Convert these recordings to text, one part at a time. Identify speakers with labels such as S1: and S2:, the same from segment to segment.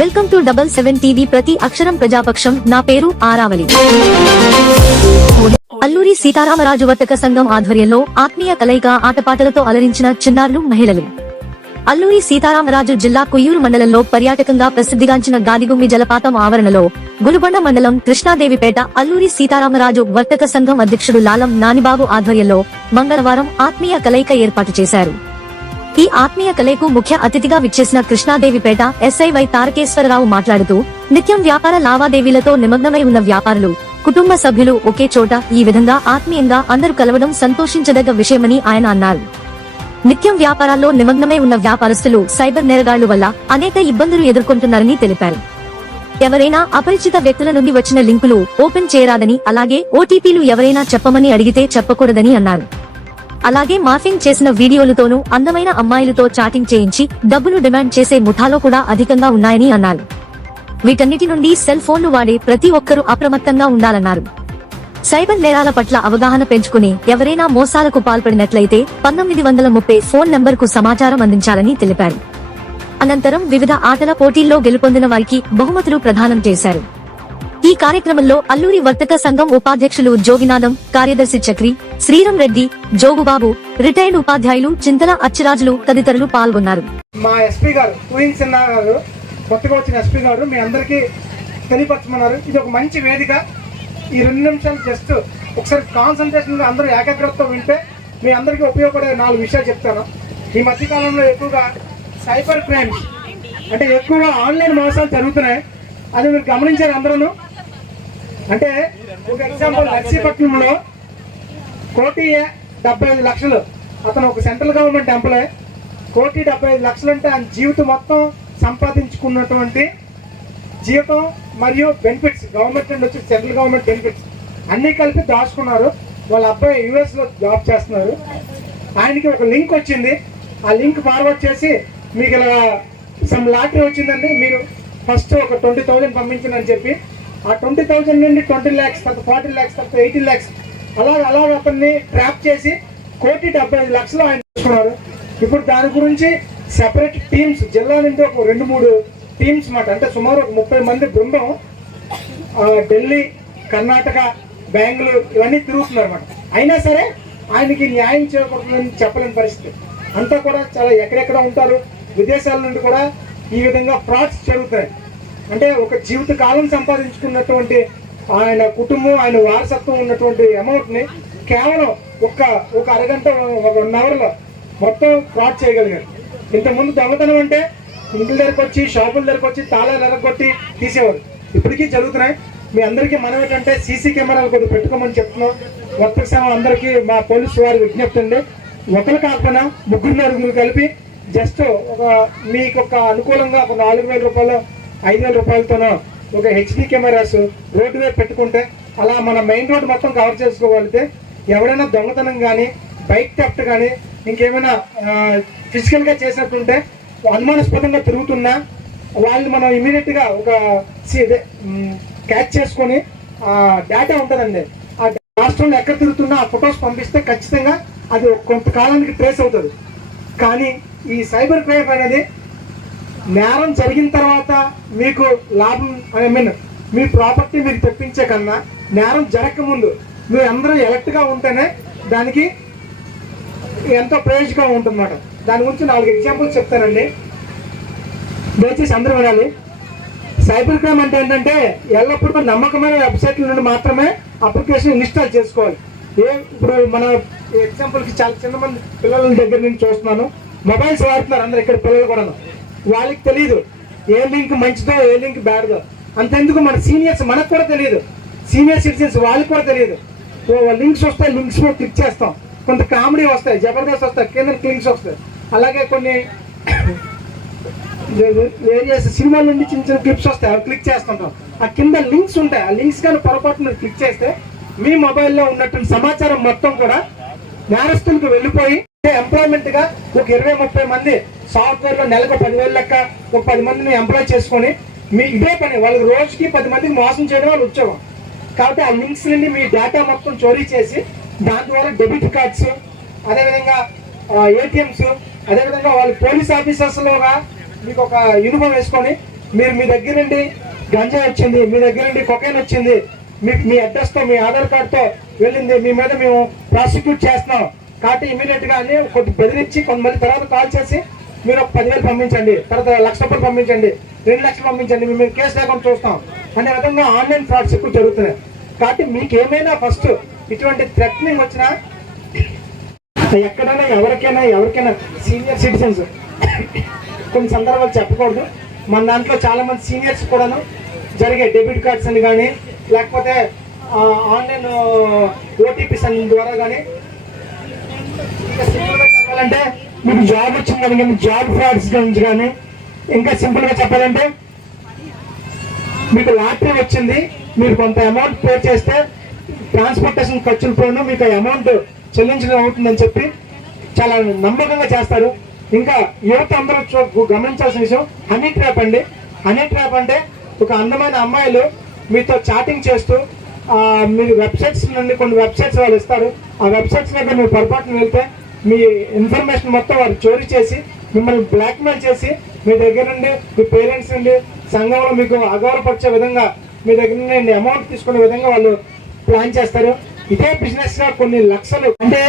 S1: Welcome to double seven TV ప్రతి అక్షరం ప్రజాపక్షం. నా పేరు ఆరావళి. అల్లూరి సీతారామరాజు వర్తక సంఘం ఆధ్వర్యంలో ఆత్మీయ కలయిక ఆటపాటలతో అలరించిన చిన్నారులు మహిళలు. అల్లూరి సీతారామరాజు జిల్లా కొయ్యూరు మండలంలో పర్యాటకంగా ప్రసిద్ధిగాంచిన గాదిగుమ్మి జలపాతం ఆవరణలో గురుబండ మండలం కృష్ణాదేవిపేట అల్లూరి సీతారామరాజు వర్తక సంఘం అధ్యక్షుడు లాలం నానిబాబు ఆధ్వర్యంలో మంగళవారం ఆత్మీయ కలయిక ఏర్పాటు చేశారు. ఈ ఆత్మీయ కలయికు ముఖ్య అతిథిగా విచ్చేసిన కృష్ణాదేవిపేట ఎస్ఐ వై తారకేశ్వరరావు మాట్లాడుతూ నిత్యం వ్యాపార లావాదేవీలతో నిమగ్నమై ఉన్న వ్యాపారులు కుటుంబ సభ్యులు ఒకే చోట ఈ విధంగా ఆత్మీయంగా అందరూ కలవడం సంతోషించదగ్గ విషయమని ఆయన అన్నారు. నిత్యం వ్యాపారాల్లో నిమగ్నమై ఉన్న వ్యాపారస్తులు సైబర్ నేరగాళ్ళు వల్ల అనేక ఇబ్బందులు ఎదుర్కొంటున్నారని తెలిపారు. ఎవరైనా అపరిచిత వ్యక్తుల నుండి వచ్చిన లింకులు ఓపెన్ చేయరాదని అలాగే ఓటీపీలు ఎవరైనా చెప్పమని అడిగితే చెప్పకూడదని అన్నారు. అలాగే మార్ఫింగ్ చేసిన వీడియోలతోనూ అందమైన అమ్మాయిలతో చాటింగ్ చేయించి డబ్బులు డిమాండ్ చేసే ముఠాలో కూడా అధికంగా ఉన్నాయని అన్నారు. వీటన్నిటి నుండి సెల్ ఫోన్లు వాడే ప్రతి ఒక్కరూ అప్రమత్తంగా ఉండాలన్నారు. సైబర్ నేరాల పట్ల అవగాహన పెంచుకుని ఎవరైనా మోసాలకు పాల్పడినట్లయితే పంతొమ్మిది వందల ముప్పై ఫోన్ నంబర్కు సమాచారం అందించాలని తెలిపారు. అనంతరం వివిధ ఆటల పోటీల్లో గెలుపొందిన వారికి బహుమతులు ప్రదానం చేశారు. ఈ కార్యక్రమంలో అల్లూరి వర్తక సంఘం ఉపాధ్యక్షులు జోగినాథం కార్యదర్శి చక్రి శ్రీరామ్ రెడ్డి జోగుబాబు రిటైర్డ్ ఉపాధ్యాయులు చింతల అచ్చిరాజులు తదితరులు పాల్గొన్నారు.
S2: మా ఎస్పీ గారు ఊహిన్ సిన్హా గారు కొత్తగా వచ్చిన ఎస్పీ గారు మీ అందరికీ తెలియపరచమన్నారు. ఇది ఒక మంచి వేదిక. ఈ రెండు నిమిషాలు జస్ట్ ఒకసారి కాన్సన్ట్రేషన్గా అందరూ ఏకాగ్రతతో వింటే మీ అందరికీ ఉపయోగపడే నాలుగు విషయాలు చెప్తాను. ఈ మధ్యకాలంలో ఎక్కువగా సైబర్ క్రైమ్స్ అంటే ఎక్కువగా ఆన్లైన్ మోసాలు జరుగుతున్నాయి. అది మీరు గమనించారు అందరూ అంటే ఒక ఎగ్జాంపుల్ నర్సీపట్నంలో కోటి డెబ్బై ఐదు లక్షలు. అతను ఒక సెంట్రల్ గవర్నమెంట్ ఎంప్లాయ్. కోటి డెబ్బై ఐదు లక్షలు అంటే ఆయన జీవితం మొత్తం సంపాదించుకున్నటువంటి జీతం మరియు బెనిఫిట్స్ గవర్నమెంట్ నుండి వచ్చి సెంట్రల్ గవర్నమెంట్ బెనిఫిట్స్ అన్నీ కలిపి దాచుకున్నారు. వాళ్ళ అబ్బాయి యూఎస్లో జాబ్ చేస్తున్నారు. ఆయనకి ఒక లింక్ వచ్చింది. ఆ లింక్ ఫార్వర్డ్ చేసి మీకు ఇలా సమ్ లాటరీ వచ్చిందండి. మీరు ఫస్ట్ ఒక ట్వంటీ థౌజండ్ పంపించండి అని చెప్పి ఆ ట్వంటీ థౌసండ్ నుండి ట్వంటీ ల్యాక్స్ తర్వాత ఫార్టీ ల్యాక్స్ తర్వాత ఎయిటీ ల్యాక్స్ అలా అలా అతన్ని ట్రాప్ చేసి కోటి డెబ్బై ఐదు లక్షలు ఆయన తీసుకున్నారు. ఇప్పుడు దాని గురించి సెపరేట్ టీమ్స్ జిల్లా నుండి ఒక రెండు మూడు టీమ్స్ మాట అంటే సుమారు ఒక ముప్పై మంది బృందం ఢిల్లీ కర్ణాటక బెంగళూరు ఇవన్నీ తిరుగుతున్నారు అనమాట అయినా సరే ఆయనకి న్యాయం చేయకూడదని చెప్పలేని పరిస్థితి. అంతా కూడా చాలా ఎక్కడెక్కడ ఉంటారు విదేశాల నుండి కూడా ఈ విధంగా ఫ్రాడ్స్ జరుగుతాయి అంటే ఒక జీవిత కాలం సంపాదించుకున్నటువంటి ఆయన కుటుంబం ఆయన వారసత్వం ఉన్నటువంటి అమౌంట్ని కేవలం ఒక్క ఒక అరగంట ఒక వన్ అవర్లో మొత్తం ఫ్రాడ్ చేయగలిగారు. ఇంతకుముందు దొంగతనం అంటే ఇంటి దగ్గరకు వచ్చి షాపుల దగ్గరకు వచ్చి తాళాలు ఎరగొట్టి తీసేవారు. ఇప్పటికీ జరుగుతున్నాయి. మీ అందరికీ మనం ఏంటంటే సీసీ కెమెరాలు కొద్దిగా పెట్టుకోమని చెప్తున్నాం. వర్తక సంఘం అందరికీ మా పోలీసు వారి విజ్ఞప్తి ఉంది ఒకరు కాకపోయినా ముగ్గురు నలుగురు కలిపి జస్ట్ ఒక మీకు ఒక అనుకూలంగా ఒక నాలుగు వేల రూపాయలు ఐదు వేల రూపాయలతోనో ఒక హెచ్డి కెమెరాస్ రోడ్డు వైపు పెట్టుకుంటే అలా మన మెయిన్ రోడ్ మొత్తం కవర్ చేసుకోగలిగితే ఎవరైనా దొంగతనం కానీ బైక్ టెఫ్ట్ కానీ ఇంకేమైనా ఫిజికల్గా చేసినట్టుంటే అనుమానాస్పదంగా తిరుగుతున్నా వాళ్ళు మనం ఇమీడియట్గా ఒక క్యాచ్ చేసుకొని డేటా ఉంటుందండి. ఆ రాష్ట్రంలో ఎక్కడ తిరుగుతున్నా ఆ ఫొటోస్ పంపిస్తే ఖచ్చితంగా అది కొంతకాలానికి ట్రేస్ అవుతుంది. కానీ ఈ సైబర్ క్రైమ్ అనేది నేరం జరిగిన తర్వాత మీకు లాభం ఐ మీన్ మీ ప్రాపర్టీ మీకు తెప్పించే కన్నా నేరం జరగకముందు మీరు అందరూ ఎలక్ట్గా ఉంటేనే దానికి ఎంతో ప్రయోజకం ఉంటుందన్నమాట. దాని గురించి నాలుగు ఎగ్జాంపుల్స్ చెప్తానండి. దయచేసి అందరూ వినాలి. సైబర్ క్రైమ్ అంటే ఏంటంటే ఎల్లప్పుడూ నమ్మకమైన వెబ్సైట్ల నుండి మాత్రమే అప్లికేషన్ ఇన్స్టాల్ చేసుకోవాలి. ఏ ఇప్పుడు మన ఎగ్జాంపుల్కి చాలా చిన్న మంది పిల్లల దగ్గర నుంచి చూస్తున్నాను. మొబైల్స్ వాడుతున్నారు అందరు ఇక్కడ పిల్లలు కూడా వాళ్ళకి తెలియదు ఏ లింక్ మంచిదో ఏ లింక్ బ్యాడ్దో. అంతెందుకు మన సీనియర్స్ మనకు కూడా తెలియదు సీనియర్ సిటిజన్స్ వాళ్ళకి కూడా తెలియదు ఓ లింక్స్ వస్తాయి లింక్స్ మీద క్లిక్ చేస్తాం. కొంత కామెడీ వస్తాయి జబర్దస్త్ వస్తాయి కింద క్లింక్స్ వస్తాయి. అలాగే కొన్ని వేరియస్ సినిమాల నుండి చిన్న చిన్న క్లిప్స్ వస్తాయి అవి క్లిక్ చేస్తుంటాం. ఆ కింద లింక్స్ ఉంటాయి. ఆ లింక్స్ కానీ పొరపాటు మీరు క్లిక్ చేస్తే మీ మొబైల్లో ఉన్నటువంటి సమాచారం మొత్తం కూడా నేరస్తులకు వెళ్ళిపోయి ఎంప్లాయ్మెంట్గా ఒక ఇరవై ముప్పై మంది సాఫ్ట్వేర్లో నెలకు పదివేల లెక్క ఒక పది మందిని ఎంప్లాయ్ చేసుకొని మీ ఇదే పని వాళ్ళకి రోజుకి పది మందికి మోసం చేయడం వాళ్ళు ఉద్యోగం. కాబట్టి ఆ లింక్స్ నుండి మీ డేటా మొత్తం చోరీ చేసి దాని ద్వారా డెబిట్ కార్డ్స్ అదేవిధంగా ఏటీఎంస్ అదేవిధంగా వాళ్ళు పోలీస్ ఆఫీసర్స్ లోగా మీకు ఒక యూనిఫామ్ వేసుకొని మీరు మీ దగ్గర నుండి గంజాయి వచ్చింది మీ దగ్గర నుండి కొకైన్ వచ్చింది మీ మీ అడ్రస్తో మీ ఆధార్ కార్డ్తో వెళ్ళింది. మీ మీద మేము ప్రాసిక్యూట్ చేస్తున్నాం. కాబట్టి ఇమీడియట్గా అని కొద్ది బెదిరించి కొంతమంది తర్వాత కాల్ చేసి మీరు ఒక పదివేలు పంపించండి. తర్వాత లక్ష రూపాయలు పంపించండి. రెండు లక్షలు పంపించండి. మేము కేసు లేకుండా చూస్తాం. అనే విధంగా ఆన్లైన్ ఫ్రాడ్స్ ఎక్కువ జరుగుతున్నాయి. కాబట్టి మీకు ఏమైనా ఫస్ట్ ఇటువంటి థ్రెట్నింగ్ వచ్చినా ఎక్కడైనా ఎవరికైనా ఎవరికైనా సీనియర్ సిటిజన్స్ కొన్ని సందర్భాలు చెప్పకూడదు. మన దాంట్లో చాలా మంది సీనియర్స్ కూడాను జరిగే డెబిట్ కార్డ్స్ అని కానీ లేకపోతే ఆన్లైన్ ఓటీపీస్ అని ద్వారా కానీ ఇంకా సింపుల్గా చెప్పాలంటే మీకు జాబ్ వచ్చిందని కానీ జాబ్ ఫ్రాడ్స్ గురించి కానీ ఇంకా సింపుల్గా చెప్పాలంటే మీకు లాటరీ వచ్చింది మీరు కొంత అమౌంట్ పే చేస్తే ట్రాన్స్పోర్టేషన్ ఖర్చులతోనూ మీకు అమౌంట్ చెల్లించడం అవుతుందని చెప్పి చాలా నమ్మకంగా చేస్తారు. ఇంకా యువత అందరూ గమనించాల్సిన విషయం హనీ ట్రాప్ అండి. హనీ ట్రాప్ అంటే ఒక అందమైన అమ్మాయిలు మీతో చాటింగ్ చేస్తూ మీరు వెబ్సైట్స్ నుండి కొన్ని వెబ్సైట్స్ వాళ్ళు ఇస్తారు. ఆ వెబ్సైట్స్ దగ్గర మీరు పొరపాటున వెళ్తే మీ ఇన్ఫర్మేషన్ మొత్తం వారు చోరీ చేసి మిమ్మల్ని బ్లాక్మెయిల్ చేసి మీ దగ్గర నుండి మీ పేరెంట్స్ నుండి సంఘంలో మీకు అగౌరవపరిచే విధంగా మీ దగ్గర నుండి అమౌంట్ తీసుకునే విధంగా వాళ్ళు ప్లాన్ చేస్తారు. ఇదే బిజినెస్గా కొన్ని లక్షలు. అంటే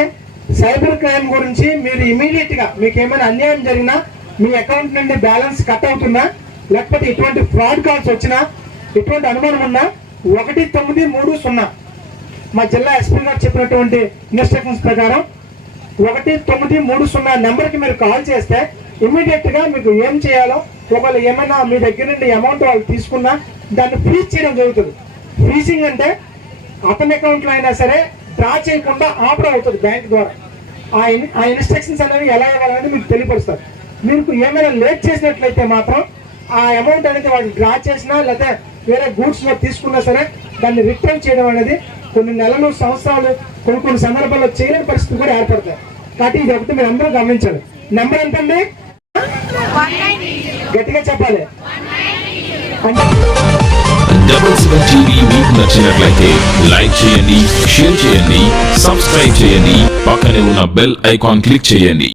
S2: సైబర్ క్రైమ్ గురించి మీరు ఇమీడియట్గా మీకు ఏమైనా అన్యాయం జరిగినా మీ అకౌంట్ నుండి బ్యాలెన్స్ కట్ అవుతుందా లేకపోతే ఇటువంటి ఫ్రాడ్ కాల్స్ వచ్చినా ఎటువంటి అనుమానం ఉన్నా ఒకటి తొమ్మిది మూడు సున్నా. మా జిల్లా ఎస్పీ గారు చెప్పినటువంటి ఇన్స్ట్రక్షన్స్ ప్రకారం ఒకటి తొమ్మిది మూడు సున్నా నెంబర్కి మీరు కాల్ చేస్తే ఇమీడియట్గా మీకు ఏం చేయాలో ఒకవేళ ఏమైనా మీ దగ్గర నుండి అమౌంట్ వాళ్ళు తీసుకున్నా దాన్ని ఫ్రీజ్ చేయడం జరుగుతుంది. ఫ్రీజింగ్ అంటే అతని అకౌంట్లో అయినా సరే డ్రా చేయకుండా ఆపడం అవుతుంది బ్యాంక్ ద్వారా. ఆ ఇన్- ఆ ఇన్స్ట్రక్షన్స్ అనేవి ఎలా ఇవ్వాలనేది మీకు తెలియపరుస్తారు. మీకు ఏమైనా లేట్ చేసినట్లయితే మాత్రం ఆ అమౌంట్ అనేది వాళ్ళు డ్రా చేసినా లేకపోతే వేరే గూడ్స్లో తీసుకున్నా సరే దాన్ని రిటర్న్ చేయడం అనేది కొన్ని నెలలు సంవత్సరాలు కొన్ని కొన్ని సందర్భాల్లో చేయలేని పరిస్థితులు కూడా ఏర్పడతాయి. కాబట్టి ఇది ఒకటి మీరు అందరూ గమనించాలి. నెంబర్ ఎంతండి గట్టిగా చెప్పాలి.
S3: డబుల్ సెవెన్ టీవీ మీకు నచ్చినట్లయితే లైక్ చేయండి షేర్ చేయండి సబ్స్క్రైబ్ చేయండి పక్కనే ఉన్న బెల్ ఐకాన్ క్లిక్ చేయండి.